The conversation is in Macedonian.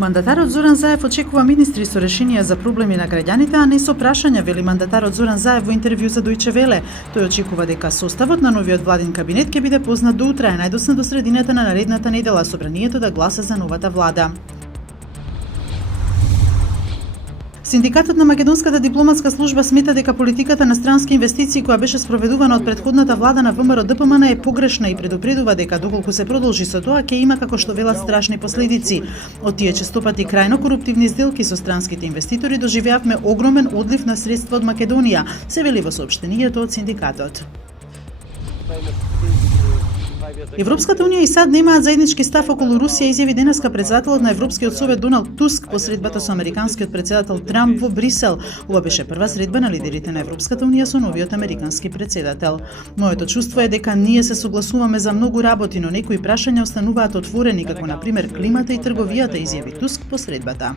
Мандатарот Зоран Заев очекува министри со решенија за проблеми на граѓаните, а не со прашања, вели мандатарот Зоран Заев во интервју за Дојче Веле. Тој очекува дека составот на новиот владин кабинет ќе биде познат до утре, најдоцна до средината на наредната недела, собранието да гласа за новата влада. Синдикатот на Македонската дипломатска служба смета дека политиката на странски инвестиции која беше спроведувана од претходната влада на ВМРО-ДПМН е погрешна и предупредува дека доколку се продолжи со тоа ќе има, како што велат, страшни последици. Од тие честопати крајно коруптивни сделки со странските инвеститори доживеавме огромен одлив на средства од Македонија, се вели во соопштението од синдикатот. Европската унија и САД немаат заеднички став околу Русија, изјави денеска председателот на Европскиот совет Доналд Туск по средбата со американскиот председател Трамп во Брисел. Ова беше прва средба на лидерите на Европската унија со новиот американски председател. Моето чувство е дека ние се согласуваме за многу работи, но некои прашања остануваат отворени, како на пример климата и трговијата, изјави Туск по средбата.